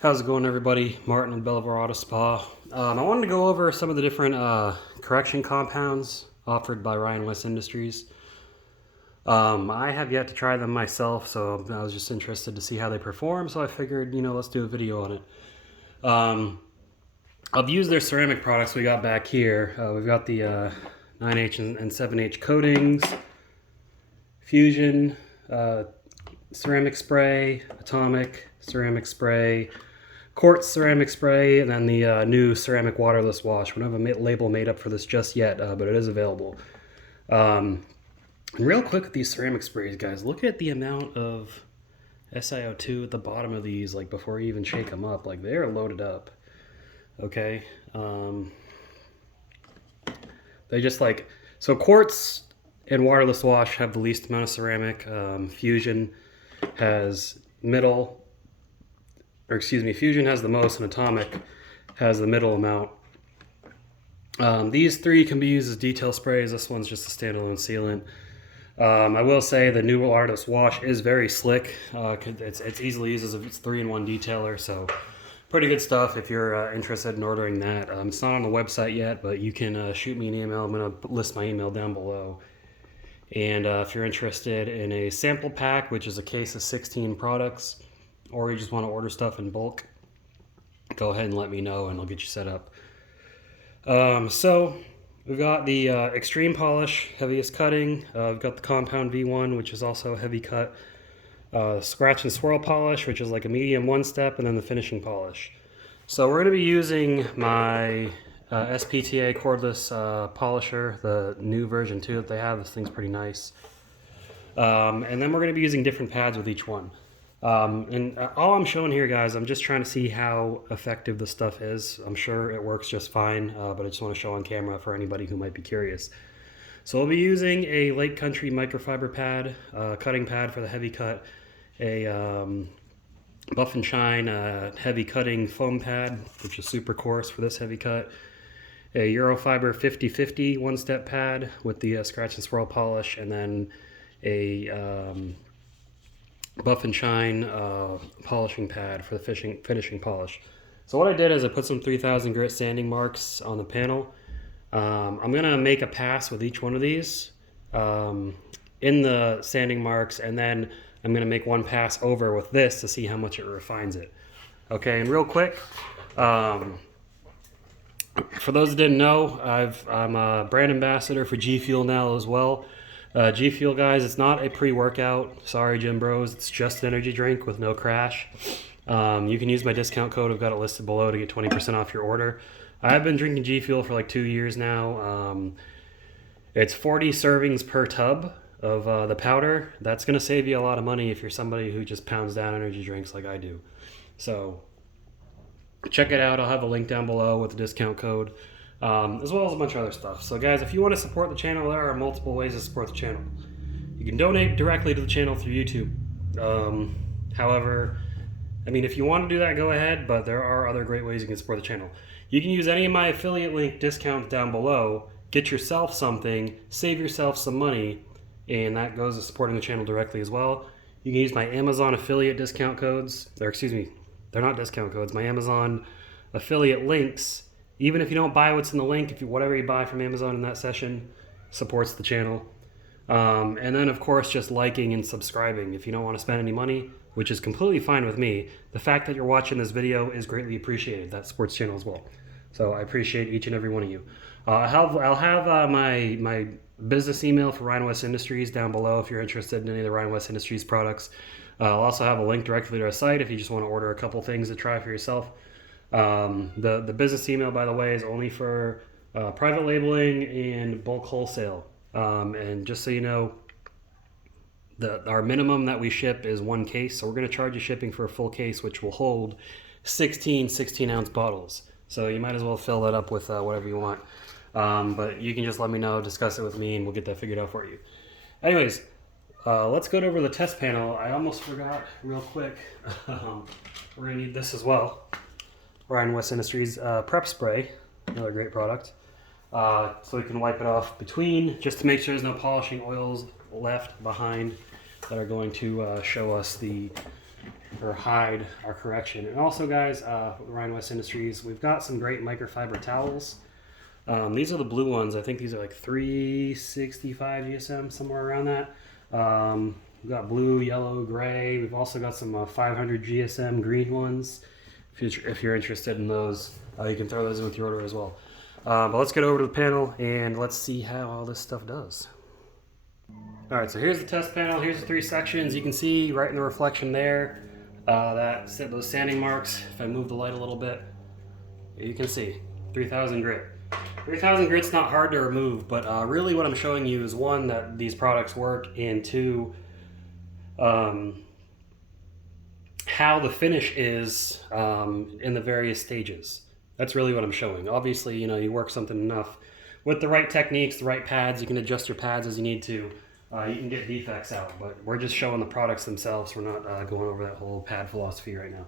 How's it going, everybody? Martin with Belvoir Auto Spa. I wanted to go over some of the different correction compounds offered by Ryan West Industries. I have yet to try them myself, so I was just interested to see how they perform, so I figured, let's do a video on it. I've used their ceramic products we got back here. We've got the 9H and 7H coatings, Fusion, ceramic spray, atomic ceramic spray, quartz ceramic spray, and then the new ceramic waterless wash. We don't have a label made up for this just yet, but it is available. And real quick with these ceramic sprays, guys, look at the amount of SiO2 at the bottom of these, like before you even shake them up. Like, they're loaded up. Okay. They just so quartz and waterless wash have the least amount of ceramic. Fusion has Fusion has the most, and Atomic has the middle amount. These three can be used as detail sprays. This one's just a standalone sealant. I will say the new waterless wash is very slick. It's easily used as a 3-in-1 detailer, so pretty good stuff if you're interested in ordering that. It's not on the website yet, but you can shoot me an email. I'm going to list my email down below. And if you're interested in a sample pack, which is a case of 16 products, or you just want to order stuff in bulk, go ahead and let me know and I'll get you set up. So we've got the extreme polish, heaviest cutting. We've got the compound V1, which is also a heavy cut. Scratch and swirl polish, which is like a medium one step, and then the finishing polish. So we're going to be using my SPTA cordless polisher, the new version 2 that they have. This thing's pretty nice. And then we're going to be using different pads with each one. And all I'm showing here, guys, I'm just trying to see how effective this stuff is. I'm sure it works just fine, but I just want to show on camera for anybody who might be curious. So we'll be using a Lake Country microfiber pad, cutting pad for the heavy cut, a Buff and Shine heavy cutting foam pad, which is super coarse for this heavy cut, a Eurofiber 50/50 one-step pad with the scratch and swirl polish, and then a Buff and Shine polishing pad for the finishing polish. So what I did is I put some 3000 grit sanding marks on the panel. I'm going to make a pass with each one of these in the sanding marks, and then I'm going to make one pass over with this to see how much it refines it. Okay, and real quick, for those that didn't know, I'm a brand ambassador for G Fuel now as well. G Fuel, guys, it's not a pre-workout. Sorry, gym bros. It's just an energy drink with no crash. You can use my discount code. I've got it listed below to get 20% off your order. I've been drinking G Fuel for like 2 years now. It's 40 servings per tub of the powder. That's going to save you a lot of money if you're somebody who just pounds down energy drinks like I do. So check it out. I'll have a link down below with the discount code, as well as a bunch of other stuff. So guys, if you want to support the channel, there are multiple ways to support the channel. You can donate directly to the channel through YouTube. However, I mean, if you want to do that, go ahead, but there are other great ways you can support the channel. You can use any of my affiliate link discounts down below, get yourself something, save yourself some money, and that goes to supporting the channel directly as well. You can use my Amazon affiliate discount codes, or excuse me, they're not discount codes, my Amazon affiliate links. Even if you don't buy what's in the link, whatever you buy from Amazon in that session supports the channel. And then, of course, just liking and subscribing if you don't want to spend any money, which is completely fine with me. The fact that you're watching this video is greatly appreciated. That supports the channel as well. So I appreciate each and every one of you. I'll have my business email for Ryan West Industries down below if you're interested in any of the Ryan West Industries products. I'll also have a link directly to our site if you just want to order a couple things to try for yourself. The business email, by the way, is only for private labeling and bulk wholesale. And just so you know, our minimum that we ship is 1 case. So we're going to charge you shipping for a full case, which will hold 16 16-ounce bottles. So you might as well fill that up with whatever you want. But you can just let me know, discuss it with me, and we'll get that figured out for you. Anyways, let's go over the test panel. I almost forgot real quick. We're going to need this as well. Ryan West Industries prep spray, another great product. So we can wipe it off between, just to make sure there's no polishing oils left behind that are going to show us the or hide our correction. And also, guys, with Ryan West Industries, we've got some great microfiber towels. These are the blue ones. I think these are like 365 GSM, somewhere around that. We've got blue, yellow, gray. We've also got some 500 GSM green ones. If you're interested in those, you can throw those in with your order as well. But let's get over to the panel and let's see how all this stuff does. All right, so here's the test panel. Here's the 3 sections. You can see right in the reflection there, those sanding marks. If I move the light a little bit, you can see 3000 grit. 3000 grit's not hard to remove, but really what I'm showing you is, one, that these products work, and two, how the finish is in the various stages. That's really what I'm showing. Obviously, you work something enough with the right techniques, the right pads, you can adjust your pads as you need to. You can get defects out, but we're just showing the products themselves. We're not going over that whole pad philosophy right now.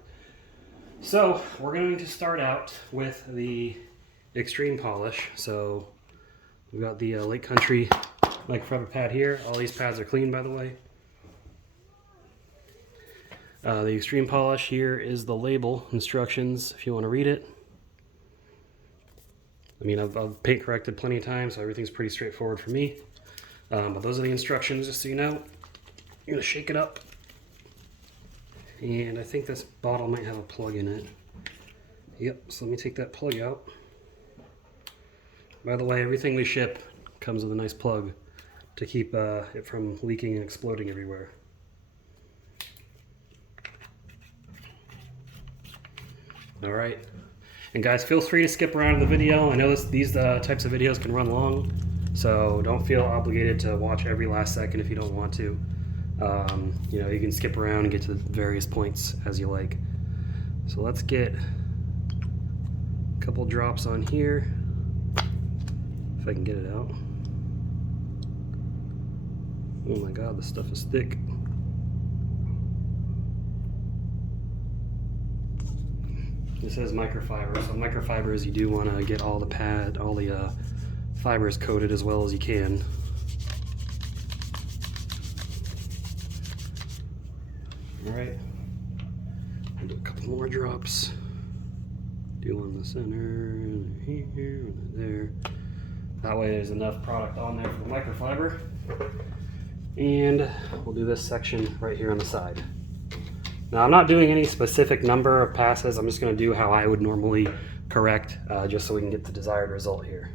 So we're going to start out with the extreme polish. So we've got the Lake Country microfiber pad here. All these pads are clean, by the way. The extreme polish here is the label instructions if you want to read it. I mean, I've paint corrected plenty of times, so everything's pretty straightforward for me. But those are the instructions, just so you know. You're gonna shake it up. And I think this bottle might have a plug in it. Yep, so let me take that plug out. By the way, everything we ship comes with a nice plug to keep it from leaking and exploding everywhere. All right. And guys, feel free to skip around in the video. I know these types of videos can run long, so don't feel obligated to watch every last second if you don't want to. You can skip around and get to the various points as you like. So let's get a couple drops on here, if I can get it out. Oh my God, this stuff is thick. This is microfiber, so microfibers, you do want to get all the fibers coated as well as you can. All right, I'll do a couple more drops. Do one in the center, here, one there. That way there's enough product on there for the microfiber. And we'll do this section right here on the side. Now, I'm not doing any specific number of passes. I'm just going to do how I would normally correct, just so we can get the desired result here.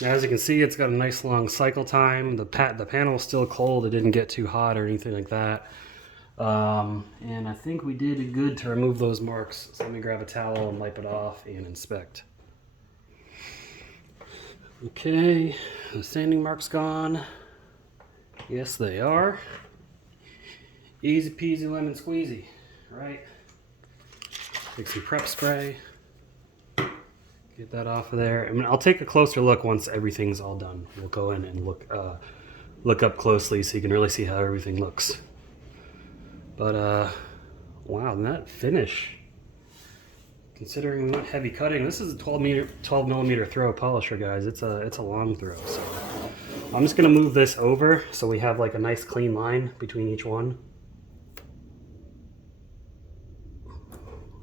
Now, as you can see, it's got a nice long cycle time. The panel is still cold. It didn't get too hot or anything like that. And I think we did good to remove those marks. So let me grab a towel and wipe it off and inspect. Okay, the sanding mark's gone. Yes, they are. Easy peasy lemon squeezy, right? Take some prep spray. Get that off of there. I mean, I'll take a closer look once everything's all done. We'll go in and look up closely so you can really see how everything looks. But wow, that finish. Considering not heavy cutting, this is a 12 millimeter throw polisher, guys. It's a long throw. So I'm just gonna move this over so we have like a nice clean line between each one.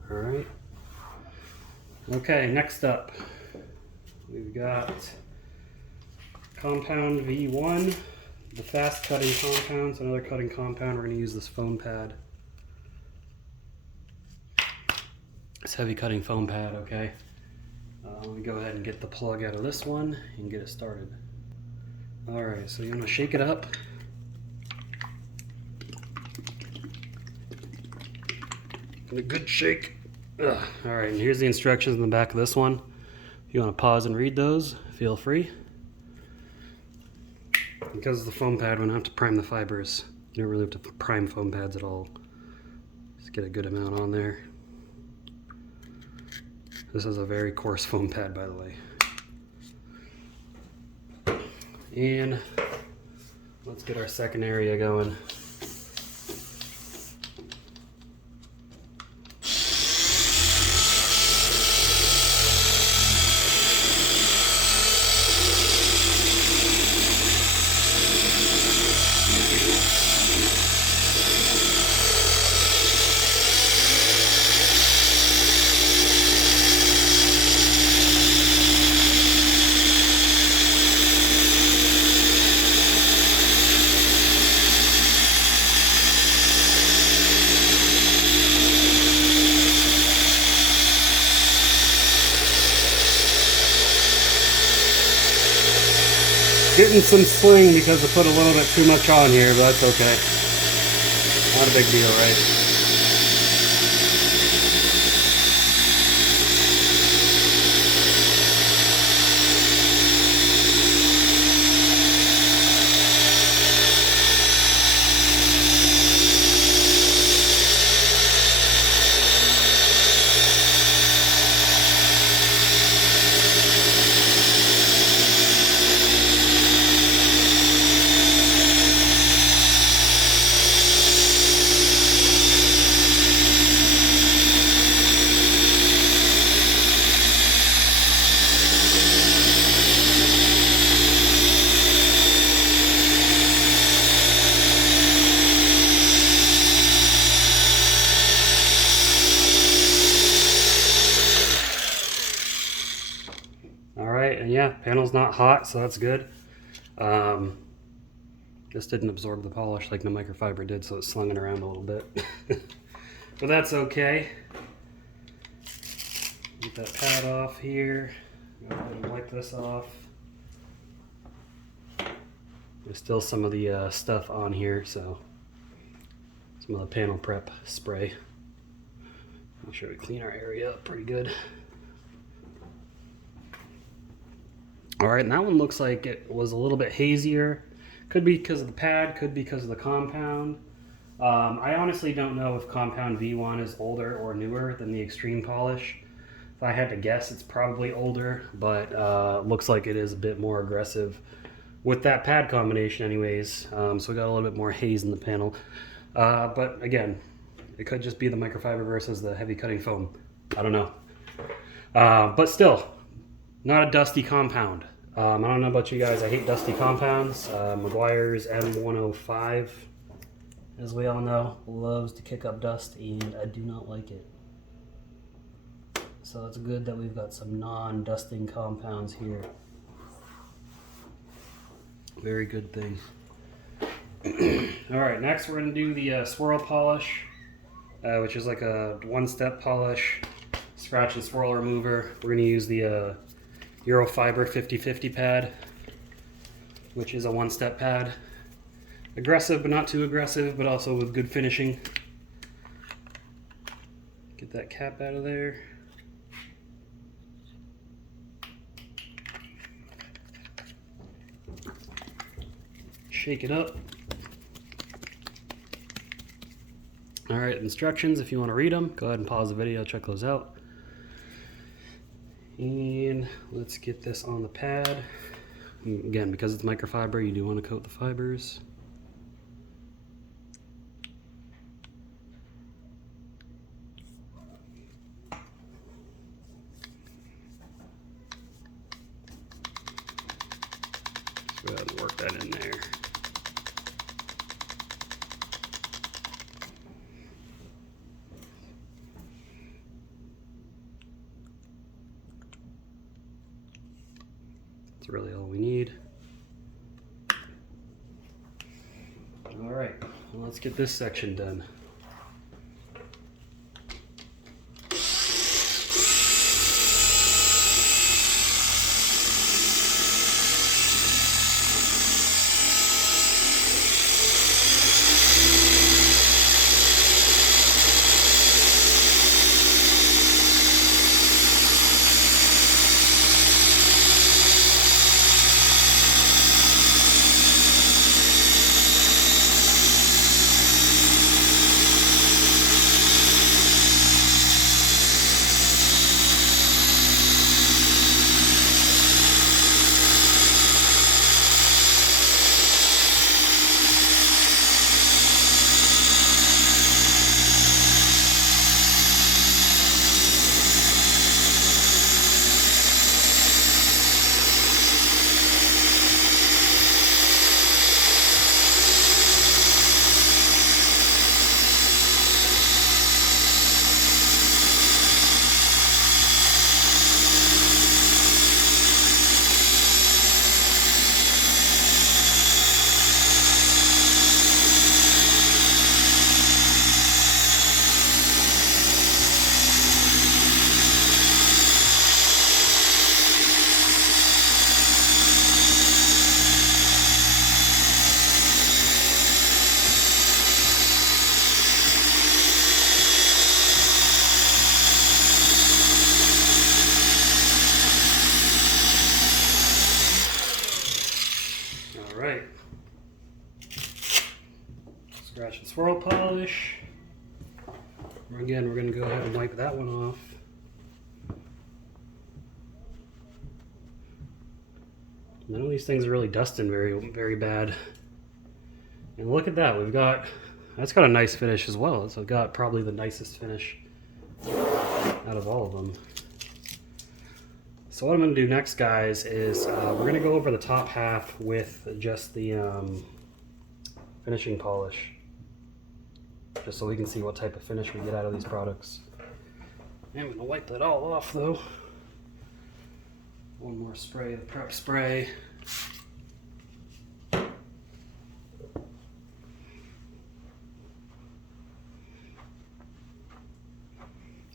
All right. Okay, next up, we've got a Compound V1, the fast cutting compounds, another cutting compound. We're going to use this foam pad. This heavy cutting foam pad, okay? Let me go ahead and get the plug out of this one and get it started. Alright, so you want to shake it up. And a good shake. Alright, and here's the instructions in the back of this one. If you want to pause and read those, feel free. Because of the foam pad, we don't have to prime the fibers. You don't really have to prime foam pads at all. Just get a good amount on there. This is a very coarse foam pad, by the way. And let's get our second area going. Getting some sling because I put a little bit too much on here, but that's okay. Not a big deal, right? And yeah, panel's not hot, so that's good. This didn't absorb the polish like the microfiber did, so it's slung it around a little bit. But that's okay. Get that pad off here. Go ahead and wipe this off. There's still some of the stuff on here, so some of the panel prep spray. Make sure we clean our area up pretty good. Alright, and that one looks like it was a little bit hazier. Could be because of the pad, could be because of the compound. I honestly don't know if compound V1 is older or newer than the extreme polish. If I had to guess, it's probably older, but looks like it is a bit more aggressive with that pad combination anyways. So we got a little bit more haze in the panel. But again, it could just be the microfiber versus the heavy cutting foam. I don't know. But still, not a dusty compound. I don't know about you guys, I hate dusty compounds. Meguiar's M105, as we all know, loves to kick up dust, and I do not like it. So it's good that we've got some non-dusting compounds here. Very good thing. Alright, next we're going to do the swirl polish, which is like a one-step polish, scratch and swirl remover. We're going to use the Eurofiber 50/50 pad, which is a one-step pad. Aggressive, but not too aggressive, but also with good finishing. Get that cap out of there. Shake it up. Alright, instructions, if you want to read them, go ahead and pause the video, check those out. And let's get this on the pad. Again, because it's microfiber, you do want to coat the fibers. Let's go ahead and work that in there. That's really all we need. All right, well, let's get this section done. Alright, scratch and swirl polish. Again, we're going to go ahead and wipe that one off. None of these things are really dusting very bad. And look at that, that's got a nice finish as well. It's got probably the nicest finish out of all of them. So what I'm going to do next, guys, is we're going to go over the top half with just the finishing polish, just so we can see what type of finish we get out of these products. I'm going to wipe that all off, though. One more spray, the prep spray. And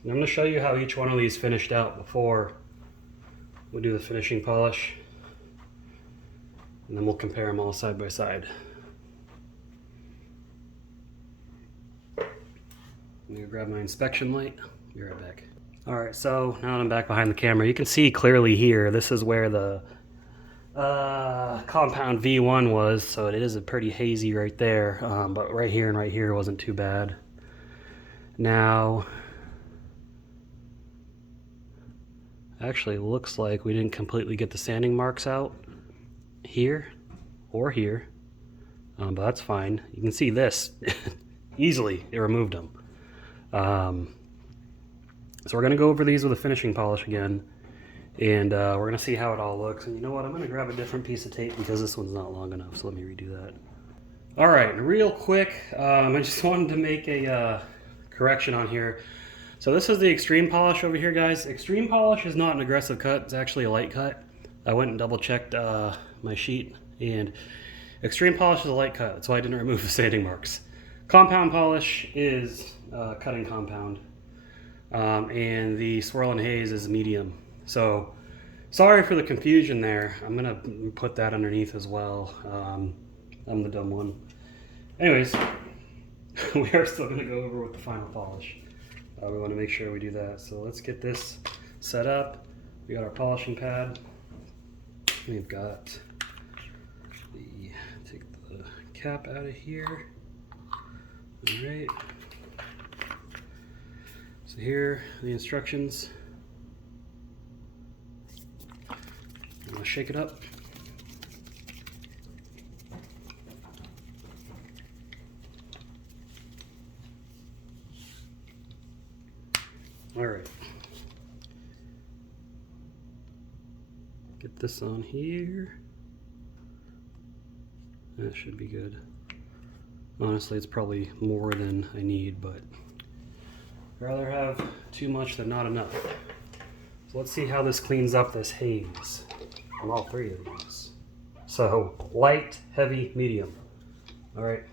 I'm going to show you how each one of these finished out before we'll do the finishing polish, and then we'll compare them all side by side. I'm gonna grab my inspection light. Be right back. All right, so now that I'm back behind the camera, you can see clearly here, this is where the compound V1 was, so it is a pretty hazy right there, but right here and right here wasn't too bad. Now, actually looks like we didn't completely get the sanding marks out here or here, but that's fine. You can see this easily, it removed them. So we're gonna go over these with a finishing polish again, and we're gonna see how it all looks. And you know what, I'm gonna grab a different piece of tape because this one's not long enough, so let me redo that. All right, real quick, I just wanted to make a correction on here. So this is the extreme polish over here, guys. Extreme polish is not an aggressive cut, it's actually a light cut. I went and double checked my sheet, and extreme polish is a light cut, so I didn't remove the sanding marks. Compound polish is cutting compound, and the Swirl and Haze is medium. So sorry for the confusion there. I'm gonna put that underneath as well. I'm the dumb one. Anyways, we are still gonna go over with the final polish. We want to make sure we do that. So let's get this set up. We got our polishing pad. We've got take the cap out of here. All right. So here are the instructions. I'm going to shake it up. All right. Get this on here. That should be good. Honestly, it's probably more than I need, but I'd rather have too much than not enough. So let's see how this cleans up this haze on all three of these. So light, heavy, medium. All right.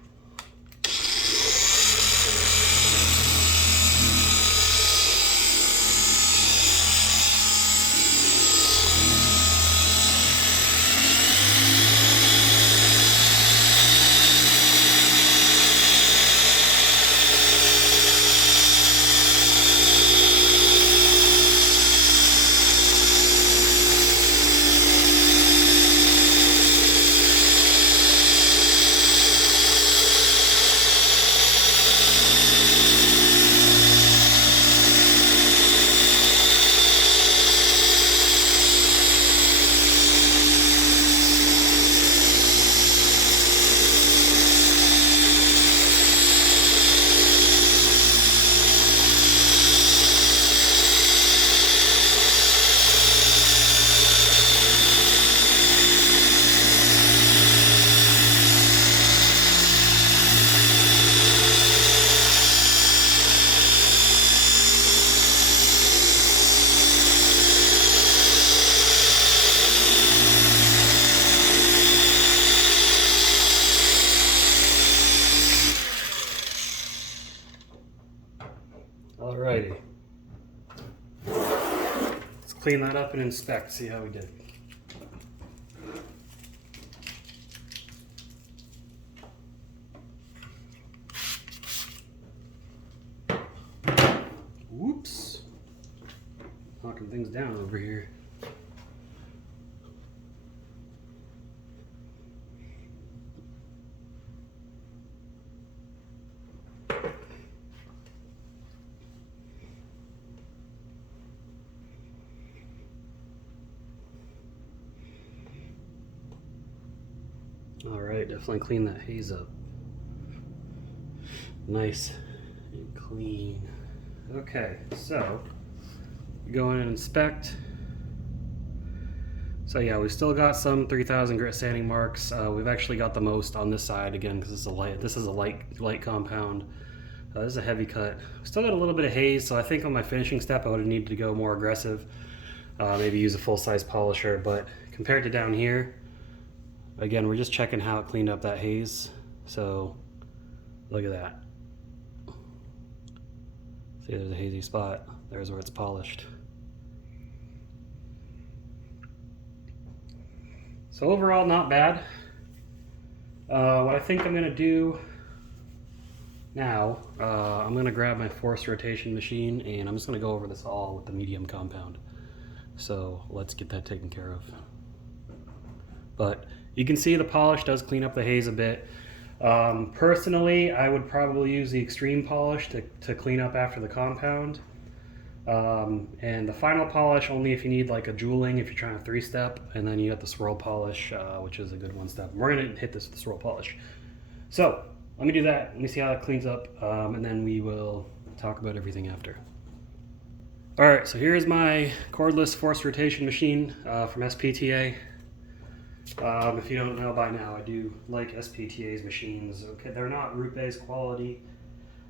Alrighty. Let's clean that up and inspect, see how we did. Whoops. Knocking things down over here. Alright, definitely clean that haze up. Nice and clean. Okay, so go in and inspect. So yeah, we still got some 3000 grit sanding marks. We've actually got the most on this side again because this is a light compound. This is a heavy cut. We still got a little bit of haze, so I think on my finishing step I would have needed to go more aggressive. Maybe use a full-size polisher, but compared to down here, again, we're just checking how it cleaned up that haze. So look at that. See, there's a hazy spot. There's where it's polished. So overall, not bad. What I think I'm gonna do now, I'm gonna grab my forced rotation machine and I'm just gonna go over this all with the medium compound. So let's get that taken care of. But you can see the polish does clean up the haze a bit. Personally, I would probably use the extreme polish to clean up after the compound. And the final polish only if you need like a jeweling, if you're trying to 3-step, and then you got the swirl polish, which is a good 1-step. We're gonna hit this with the swirl polish. So let me do that. Let me see how it cleans up, and then we will talk about everything after. All right, so here's my cordless forced rotation machine from SPTA. If you don't know by now, I do like SPTA's machines. Okay, they're not root-based quality,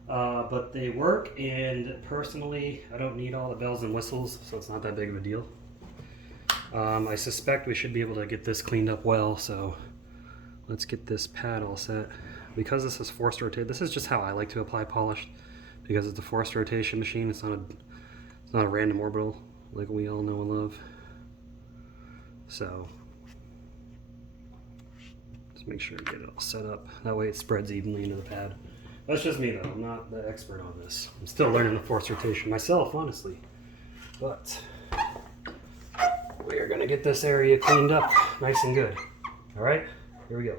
but they work, and personally, I don't need all the bells and whistles, so it's not that big of a deal. I suspect we should be able to get this cleaned up well, so let's get this pad all set. Because this is forced rotate, this is just how I like to apply polish, because it's a forced rotation machine. It's not a random orbital like we all know and love. So make sure to get it all set up. That way it spreads evenly into the pad. That's just me though. I'm not the expert on this. I'm still learning the force rotation myself, honestly. But we are gonna get this area cleaned up nice and good. All right, here we go.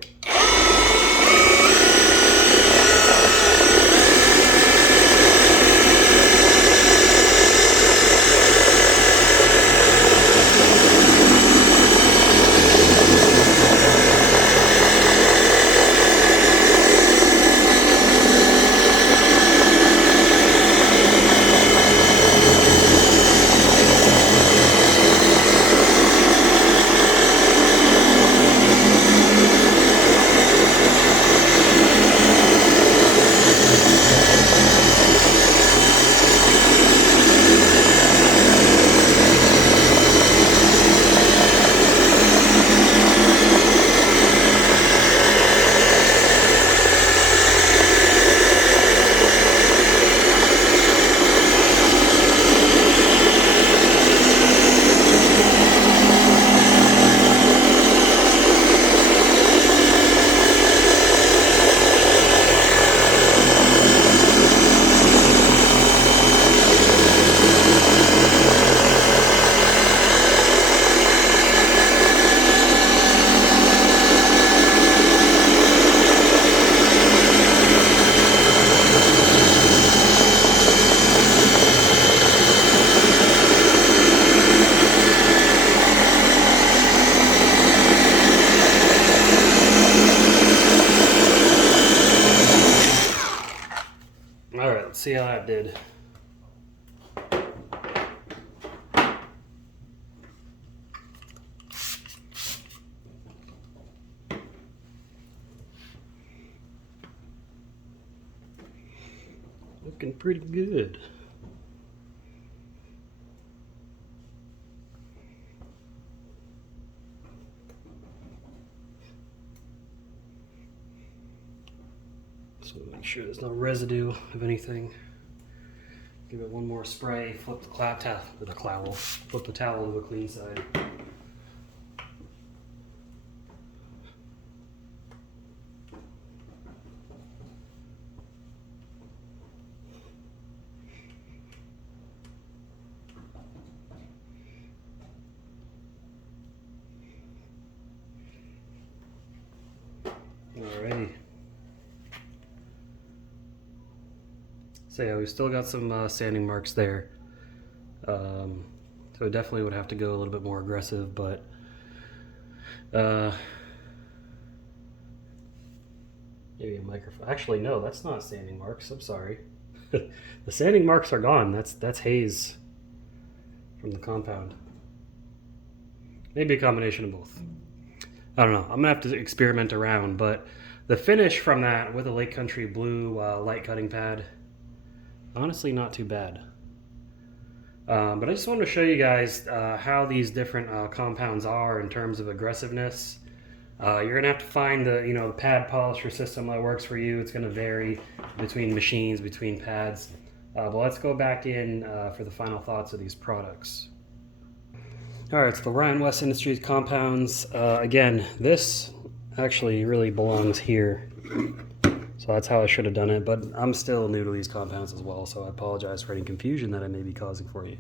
Let's see how that did. Looking pretty good. So make sure there's no residue of anything. Give it one more spray, flip the flip the towel to a clean side. Alrighty. So yeah, we've still got some sanding marks there. So it definitely would have to go a little bit more aggressive, but maybe a microphone. Actually, no, that's not sanding marks. I'm sorry. The sanding marks are gone. That's haze from the compound. Maybe a combination of both. I don't know. I'm gonna have to experiment around, but the finish from that with a Lake Country Blue light cutting pad, honestly not too bad. But I just wanted to show you guys how these different compounds are in terms of aggressiveness. You're gonna have to find the pad polisher system that works for you. It's gonna vary between machines, between pads. But let's go back in for the final thoughts of these products. All right, so the Ryan West Industries compounds. Again, this actually really belongs here. So that's how I should have done it, but I'm still new to these compounds as well, so I apologize for any confusion that I may be causing for you.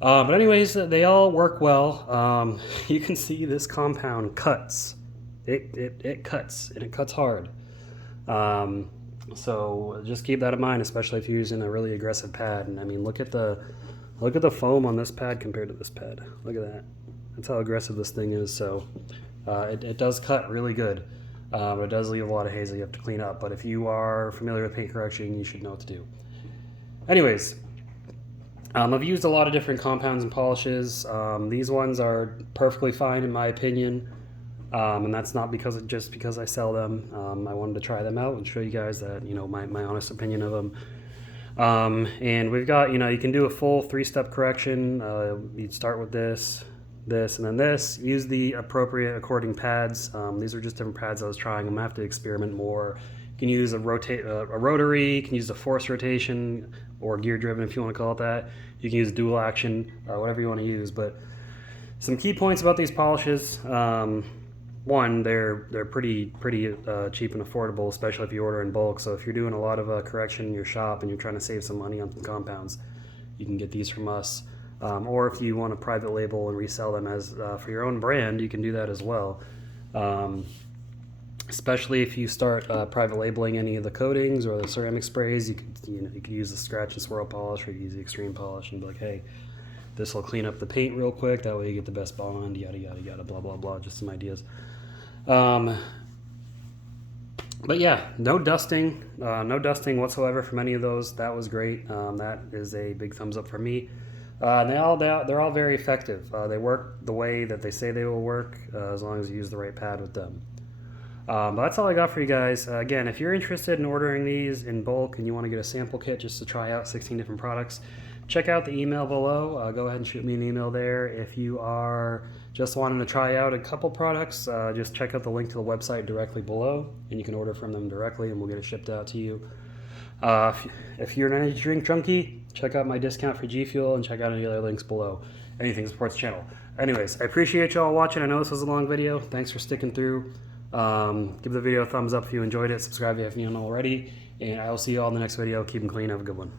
But anyways, they all work well. You can see this compound cuts. It cuts, and it cuts hard. So just keep that in mind, especially if you're using a really aggressive pad. And I mean, look at the foam on this pad compared to this pad. Look at that. That's how aggressive this thing is. So it does cut really good. But it does leave a lot of haze that you have to clean up. But if you are familiar with paint correction, you should know what to do. Anyways, I've used a lot of different compounds and polishes. These ones are perfectly fine in my opinion. And that's not just because I sell them. I wanted to try them out and show you guys that, my honest opinion of them. And we've got, you can do a full 3-step correction. You'd start with this, and then this. Use the appropriate according pads. These are just different pads I was trying. I'm gonna have to experiment more. You can use a rotary, you can use a force rotation, or gear driven if you want to call it that. You can use dual action, whatever you want to use. But some key points about these polishes. One, they're pretty cheap and affordable, especially if you order in bulk. So if you're doing a lot of correction in your shop and you're trying to save some money on some compounds, you can get these from us. Or if you want to private label and resell them as for your own brand, you can do that as well. Especially if you start private labeling any of the coatings or the ceramic sprays, you could use the scratch and swirl polish, or you use the extreme polish and be like, hey, this will clean up the paint real quick. That way you get the best bond, yada yada yada, blah blah blah. Just some ideas. But yeah, no dusting whatsoever from any of those. That was great. That is a big thumbs up for me. They're all very effective. They work the way that they say they will work, as long as you use the right pad with them. But that's all I got for you guys. Again, if you're interested in ordering these in bulk and you want to get a sample kit just to try out 16 different products, check out the email below. Go ahead and shoot me an email there. If you are just wanting to try out a couple products, just check out the link to the website directly below, and you can order from them directly and we'll get it shipped out to you. If you're an energy drink junkie, check out my discount for G Fuel and check out any other links below. Anything supports the channel. Anyways, I appreciate y'all watching. I know this was a long video. Thanks for sticking through. Give the video a thumbs up if you enjoyed it. Subscribe if you haven't already. And I will see you all in the next video. Keep them clean. Have a good one.